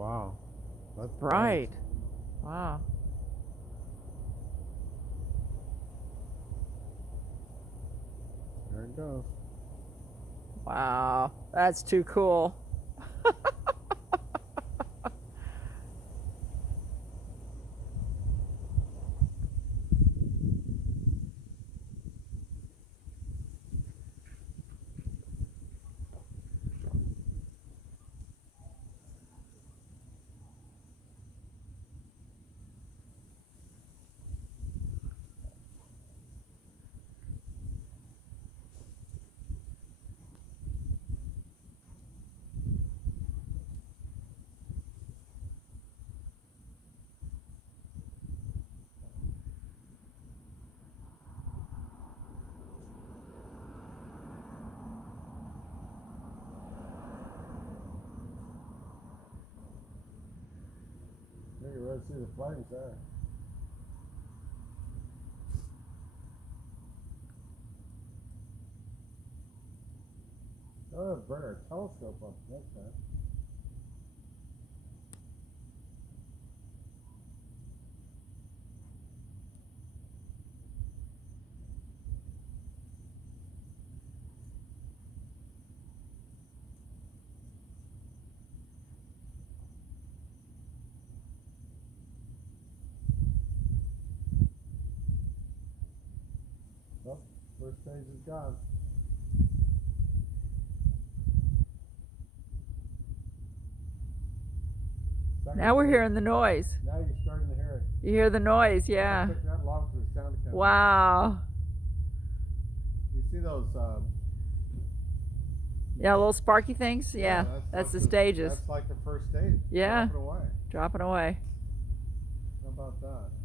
Wow. That's Bright. Wow. There it goes. Wow. That's too cool. There you ready to see the flames there. Oh, bring our telescope up next time. Well, first stage is gone. Now we're hearing the noise. Now you're starting to hear it. You hear the noise, yeah. It took that long for the sound to come. Wow. You see those? Yeah, little sparky things. Yeah, that's the stages. That's like the first stage. Yeah. Dropping away. Dropping away. How about that?